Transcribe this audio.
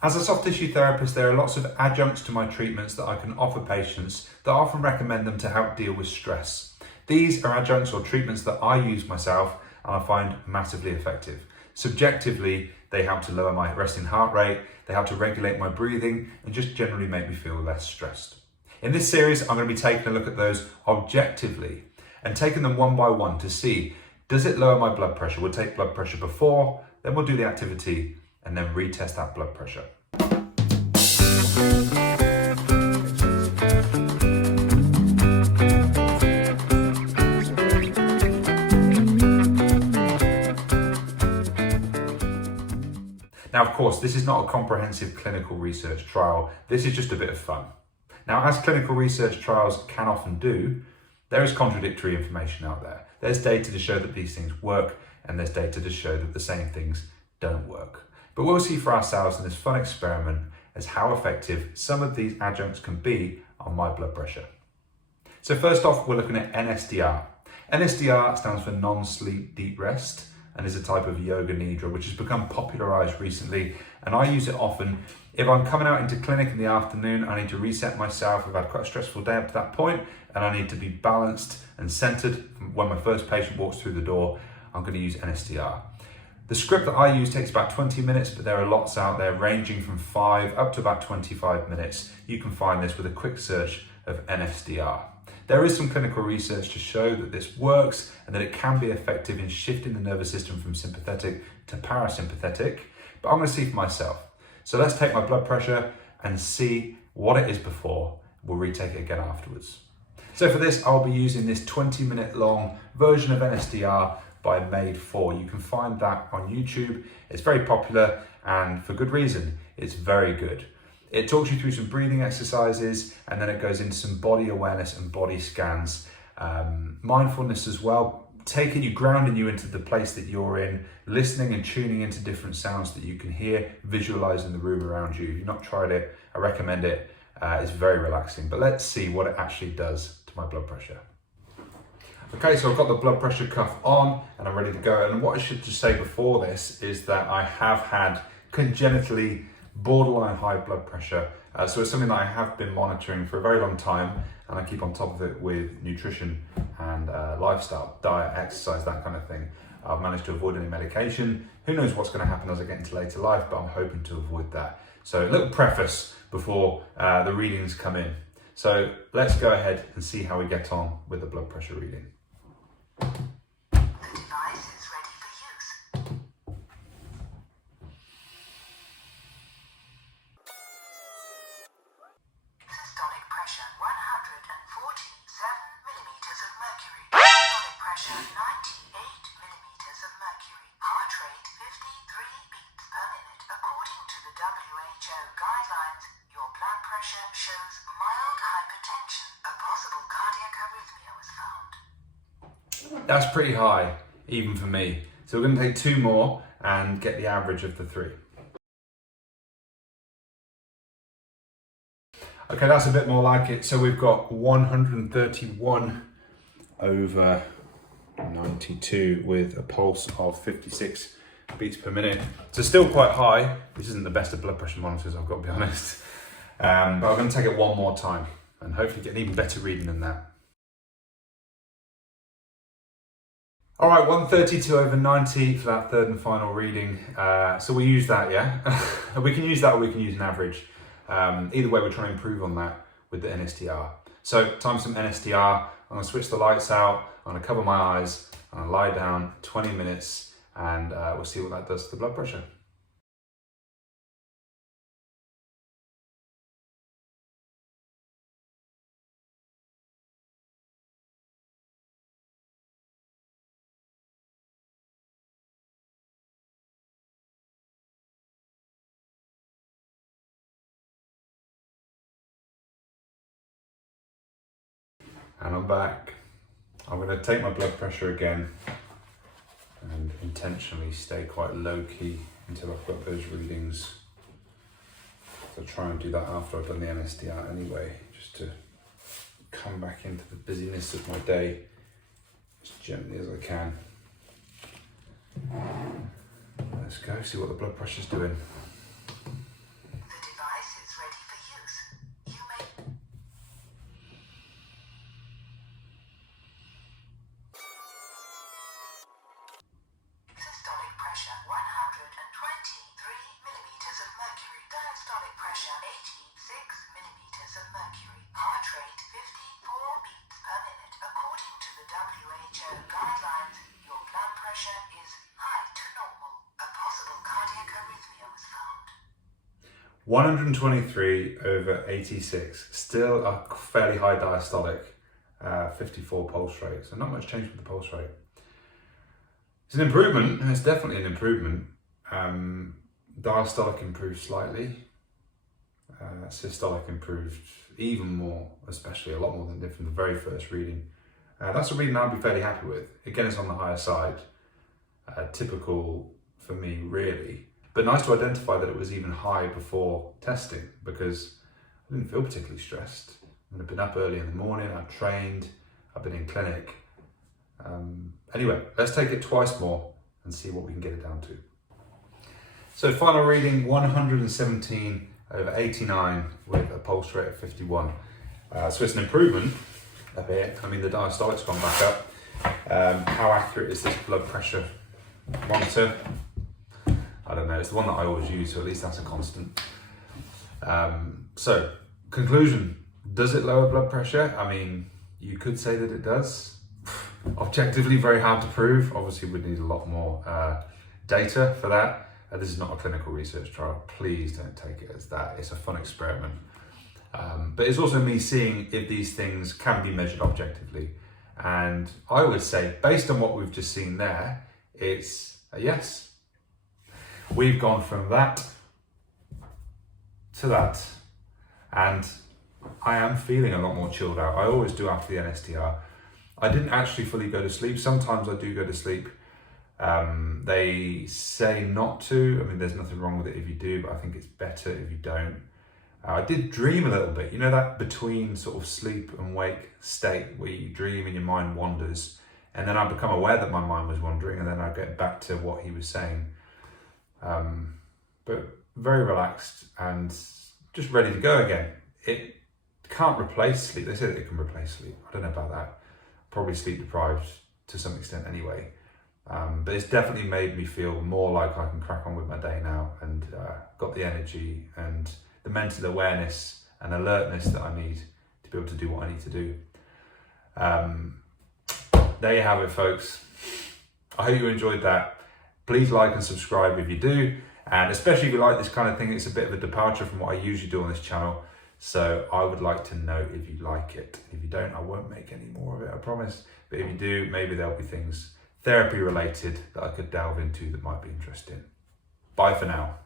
As a soft tissue therapist, there are lots of adjuncts to my treatments that I can offer patients that I often recommend them to help deal with stress. These are adjuncts or treatments that I use myself and I find massively effective. Subjectively, they help to lower my resting heart rate, they help to regulate my breathing and just generally make me feel less stressed. In this series, I'm going to be taking a look at those objectively and taking them one by one to see, does it lower my blood pressure? We'll take blood pressure before, then we'll do the activity and then retest that blood pressure. Now, of course, this is not a comprehensive clinical research trial. This is just a bit of fun. Now, as clinical research trials can often do, there is contradictory information out there. There's data to show that these things work, and there's data to show that the same things don't work. But we'll see for ourselves in this fun experiment as how effective some of these adjuncts can be on my blood pressure. So first off, we're looking at NSDR. NSDR stands for non-sleep deep rest and is a type of yoga nidra which has become popularized recently, and I use it often. If I'm coming out into clinic in the afternoon, I need to reset myself. I've had quite a stressful day up to that point and I need to be balanced and centered. When my first patient walks through the door, I'm going to use NSDR. The script that I use takes about 20 minutes, but there are lots out there ranging from 5 up to about 25 minutes. You can find this with a quick search of NSDR. There is some clinical research to show that this works and that it can be effective in shifting the nervous system from sympathetic to parasympathetic, but I'm going to see for myself. So let's take my blood pressure and see what it is before. We'll retake it again afterwards. So for this, I'll be using this 20-minute long version of NSDR by Made 4. You can find that on YouTube. It's very popular and for good reason. It's very good. It talks you through some breathing exercises and then it goes into some body awareness and body scans. Mindfulness as well, grounding you into the place that you're in, listening and tuning into different sounds that you can hear, visualizing the room around you. If you've not tried it, I recommend it. It's very relaxing, but let's see what it actually does to my blood pressure. Okay, so I've got the blood pressure cuff on and I'm ready to go. And what I should just say before this is that I have had congenitally borderline high blood pressure. So it's something that I have been monitoring for a very long time and I keep on top of it with nutrition and lifestyle, diet, exercise, that kind of thing. I've managed to avoid any medication. Who knows what's going to happen as I get into later life, but I'm hoping to avoid that. So a little preface before the readings come in. So let's go ahead and see how we get on with the blood pressure reading. Shows mild hypertension. A possible cardiac arrhythmia was found. That's pretty high, even for me. So we're going to take 2 more and get the average of the 3. Okay, that's a bit more like it. So we've got 131 over 92 with a pulse of 56 beats per minute. So still quite high. This isn't the best of blood pressure monitors, I've got to be honest. But I'm going to take it one more time and hopefully get an even better reading than that. All right, 132 over 90 for that third and final reading. So we use that, yeah? We can use that or we can use an average. Either way, we're trying to improve on that with the NSDR. So time some NSDR. I'm going to switch the lights out. I'm going to cover my eyes. I'm going to lie down 20 minutes and we'll see what that does to the blood pressure. And I'm back. I'm going to take my blood pressure again and intentionally stay quite low key until I've got those readings. So I'll try and do that after I've done the NSDR anyway, just to come back into the busyness of my day as gently as I can. Let's go see what the blood pressure's doing. 123/86, still a fairly high diastolic, 54 pulse rate, so not much change with the pulse rate. It's an improvement, and it's definitely an improvement. Diastolic improved slightly, systolic improved even more, especially a lot more than it did from the very first reading. That's a reading I'd be fairly happy with. Again, it's on the higher side, typical for me really, but nice to identify that it was even high before testing, because I didn't feel particularly stressed. I've been up early in the morning, I've trained, I've been in clinic. Anyway, let's take it twice more and see what we can get it down to. So final reading, 117/89 with a pulse rate of 51. So it's an improvement a bit. I mean, the diastolic's gone back up. How accurate is this blood pressure monitor? I don't know, it's the one that I always use, so at least that's a constant. So, conclusion, does it lower blood pressure? I mean, you could say that it does. Objectively, very hard to prove. Obviously, we'd need a lot more data for that. This is not a clinical research trial. Please don't take it as that. It's a fun experiment. But it's also me seeing if these things can be measured objectively. And I would say, based on what we've just seen there, it's a yes. We've gone from that to that. And I am feeling a lot more chilled out. I always do after the NSDR. I didn't actually fully go to sleep. Sometimes I do go to sleep. They say not to. I mean, there's nothing wrong with it if you do, but I think it's better if you don't. I did dream a little bit. You know that between sort of sleep and wake state where you dream and your mind wanders, and then I become aware that my mind was wandering, and then I get back to what he was saying. But very relaxed and just ready to go again. It can't replace sleep. They say that it can replace sleep. I don't know about that. Probably sleep deprived to some extent anyway. But it's definitely made me feel more like I can crack on with my day now, and got the energy and the mental awareness and alertness that I need to be able to do what I need to do. There you have it, folks. I hope you enjoyed that. Please like and subscribe if you do, and especially if you like this kind of thing. It's a bit of a departure from what I usually do on this channel, so I would like to know if you like it. If you don't, I won't make any more of it, I promise. But if you do, maybe there'll be things therapy related that I could delve into that might be interesting. Bye for now.